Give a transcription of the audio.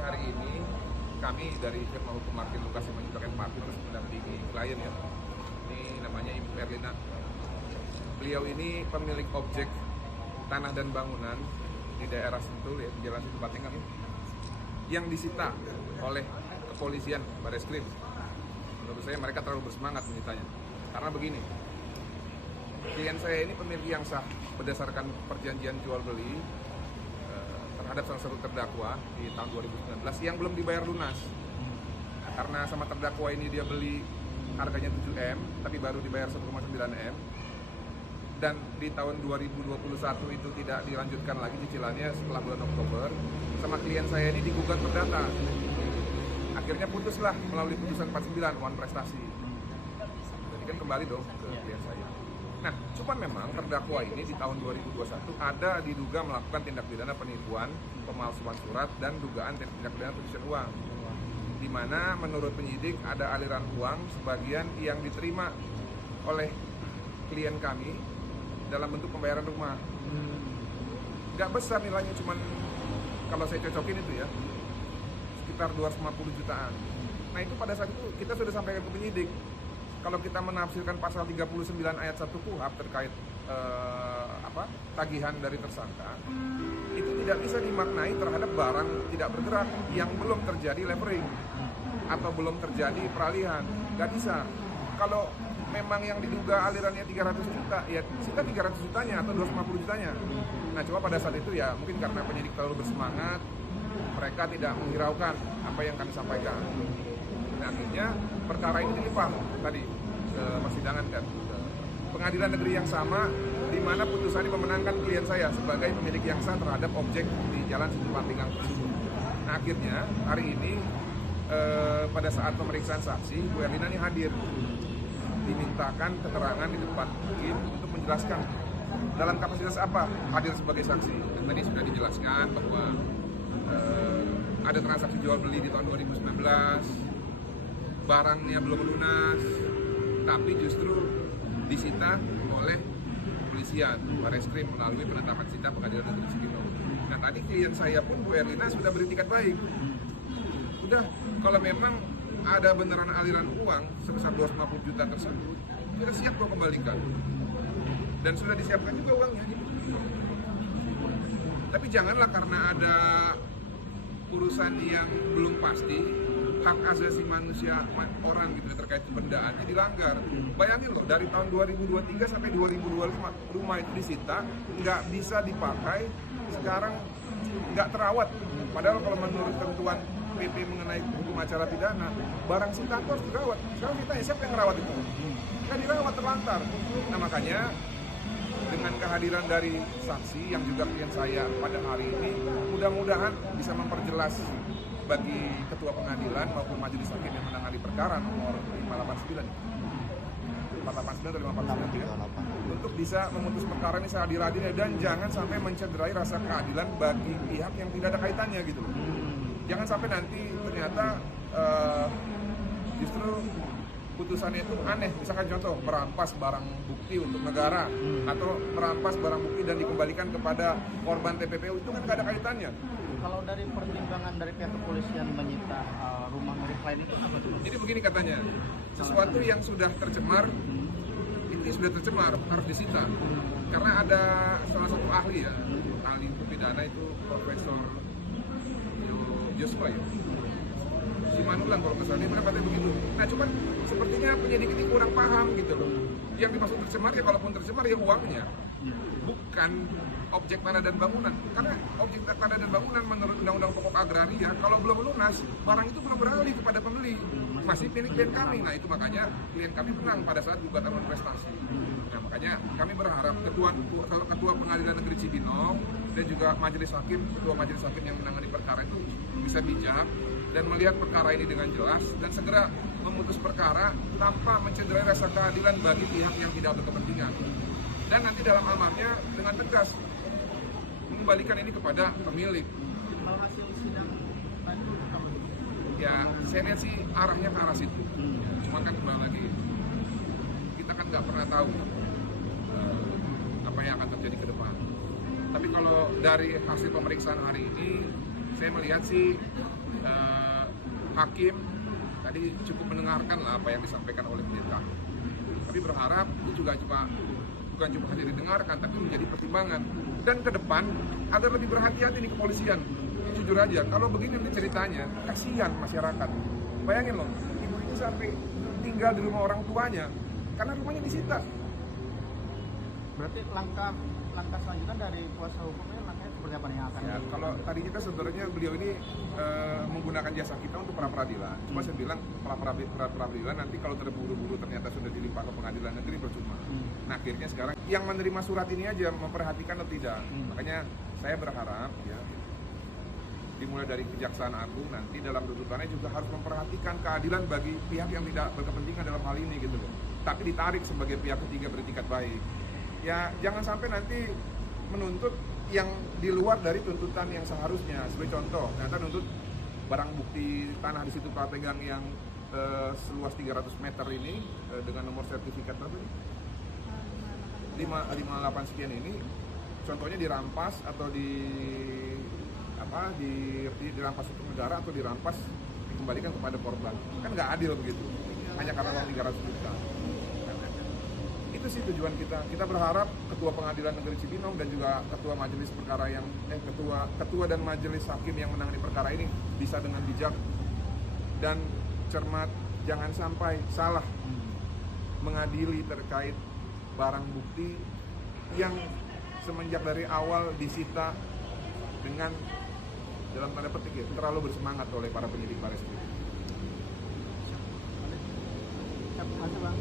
hari ini kami dari firma hukum Martin Lucas Simanjuntak & Partners mendampingi klien ya. Ini namanya Ibu Erlina. Beliau ini pemilik objek tanah dan bangunan di daerah Sentul ya, di Jalan Situ Batengan yang disita oleh kepolisian Bareskrim. Menurut saya mereka terlalu bersemangat menyitanya. Karena begini, klien saya ini pemilik yang sah berdasarkan perjanjian jual beli terhadap salah satu terdakwa di tahun 2019 yang belum dibayar lunas. Karena sama terdakwa ini dia beli harganya 7M tapi baru dibayar 1,9 M, dan di tahun 2021 itu tidak dilanjutkan lagi cicilannya setelah bulan Oktober. Sama klien saya ini digugat perdata. Akhirnya putuslah melalui putusan 49 Wan Prestasi. Jadi kan kembali dong ke klien saya. Nah, cuman memang terdakwa ini di tahun 2021 ada diduga melakukan tindak pidana penipuan, pemalsuan surat, dan dugaan tindak pidana pencucian uang. Di mana menurut penyidik ada aliran uang sebagian yang diterima oleh klien kami dalam bentuk pembayaran rumah. Nggak besar nilainya, cuman kalau saya cocokin itu ya sekitar 250 jutaan. Nah itu pada saat itu kita sudah sampaikan ke penyidik, kalau kita menafsirkan pasal 39 ayat 1 KUHP terkait tagihan dari tersangka, itu tidak bisa dimaknai terhadap barang tidak bergerak yang belum terjadi levering atau belum terjadi peralihan. Nggak bisa. Kalau memang yang diduga alirannya 300 juta, ya sita 300 jutanya atau 250 jutanya. Nah coba pada saat itu ya mungkin karena penyidik terlalu bersemangat, mereka tidak menghiraukan apa yang kami sampaikan. Nah, akhirnya perkara ini dilimpah tadi ke persidangan dan ke pengadilan negeri yang sama, di mana putusannya memenangkan klien saya sebagai pemilik yang sah terhadap objek di Jalan Situ Batengan tersebut. Nah akhirnya hari ini pada saat pemeriksaan saksi, Bu Erlina ini hadir, dimintakan keterangan di depan hakim untuk menjelaskan dalam kapasitas apa hadir sebagai saksi. Dan tadi sudah dijelaskan bahwa ada transaksi jual beli di tahun 2019, barangnya belum lunas, tapi justru disita oleh kepolisian Bareskrim melalui penetapan sita Pengadilan Negeri Cibinong. Nah tadi klien saya pun Bu Erlina sudah beritikat baik. Udah, kalau memang ada beneran aliran uang sebesar 250 juta tersebut, kita siap kok kembalikan. Dan sudah disiapkan juga uangnya. Tapi janganlah karena ada urusan yang belum pasti, hak asasi manusia orang gitu terkait kebendaannya dilanggar. Bayangin loh, dari tahun 2023 sampai 2025 rumah itu disita, nggak bisa dipakai, sekarang nggak terawat. Padahal kalau menurut ketentuan PP mengenai hukum acara pidana, barang sita itu harus dirawat. Sekarang ditanya siapa yang merawat itu? Kan dirawat, terlantar. Nah makanya dengan kehadiran dari saksi yang juga klien saya pada hari ini, mudah-mudahan bisa memperjelas bagi ketua pengadilan maupun majelis hakim yang menangani perkara nomor 589 atau 549 ya, untuk bisa memutus perkara ini seadil-adilnya dan jangan sampai mencederai rasa keadilan bagi pihak yang tidak ada kaitannya gitu. Jangan sampai nanti ternyata justru putusannya itu aneh. Misalkan contoh, merampas barang bukti untuk negara atau merampas barang bukti dan dikembalikan kepada korban TPPU, itu kan gak ada kaitannya. Kalau dari pertimbangan dari pihak kepolisian menyita rumah milik klien itu apa tuh? Jadi begini katanya, sesuatu yang sudah tercemar, itu sudah tercemar harus disita. Karena ada salah satu ahli ya, ahli hukum pidana itu Profesor Joshua ya, Simanulang kalau nggak salah, dia pernah katanya begitu. Nah cuman sepertinya penyidik ini kurang paham gitu loh. Yang dimaksud tercemar ya, kalaupun tercemar ya uangnya, bukan objek tanah dan bangunan. Karena objek tanah dan bangunan menurut Undang-Undang Pokok Agraria, kalau belum lunas, barang itu belum beralih kepada pembeli, masih milik klien kami. Nah itu makanya klien kami menang pada saat gugatan Wan Prestasi. Nah makanya kami berharap ketua Pengadilan Negeri Cibinong dan juga ketua majelis hakim yang menangani perkara itu bisa bijak dan melihat perkara ini dengan jelas dan segera memutus perkara tanpa mencederai rasa keadilan bagi pihak yang tidak berkepentingan. Dan nanti dalam amarnya dengan tegas mengembalikan ini kepada pemilik. Kalau hasil sidang tadi apa? Ya, saya lihat sih arahnya ke arah situ. Cuma kan kembali lagi, kita kan nggak pernah tahu apa yang akan terjadi ke depan. Tapi kalau dari hasil pemeriksaan hari ini, saya melihat sih hakim tadi cukup mendengarkan lah apa yang disampaikan oleh kita. Tapi berharap itu juga bukan cuma hanya didengarkan, tapi menjadi pertimbangan. Dan ke depan agar lebih berhati-hati nih kepolisian. Jujur aja, kalau begini nanti ceritanya, kasihan masyarakat. Bayangin loh, ibu itu sampai tinggal di rumah orang tuanya karena rumahnya disita. Berarti langkah selanjutnya dari kuasa hukumnya langkahnya seperti apa nih yang akan Ya, kalau tadi kita sebenarnya beliau ini menggunakan jasa kita untuk pra peradilan. Cuma saya bilang pra peradilan nanti kalau terburu-buru ternyata sudah dilimpah ke pengadilan negeri percuma. Nah akhirnya sekarang yang menerima surat ini aja memperhatikan atau tidak. Makanya saya berharap ya dimulai dari Kejaksaan Agung nanti dalam tuntutannya juga harus memperhatikan keadilan bagi pihak yang tidak berkepentingan dalam hal ini gitu loh. Tapi ditarik sebagai pihak ketiga beretikat baik. Ya jangan sampai nanti menuntut yang di luar dari tuntutan yang seharusnya. Sebagai contoh, ternyata nuntut barang bukti tanah di situ Pak pegang yang seluas 300 meter ini dengan nomor sertifikat berapa nih? 558 sekian ini contohnya dirampas atau dirampas untuk negara atau dirampas dikembalikan kepada korban. Kan nggak adil begitu. Hanya karena uang 300 juta. Itu sih tujuan kita. Kita berharap Ketua Pengadilan Negeri Cibinong dan juga Ketua Majelis Perkara yang Ketua dan Majelis Hakim yang menangani perkara ini bisa dengan bijak dan cermat, jangan sampai salah mengadili terkait barang bukti yang semenjak dari awal disita dengan dalam tanda petik ya, terlalu bersemangat oleh para penyidik Barreskrim. Terima kasih Bang.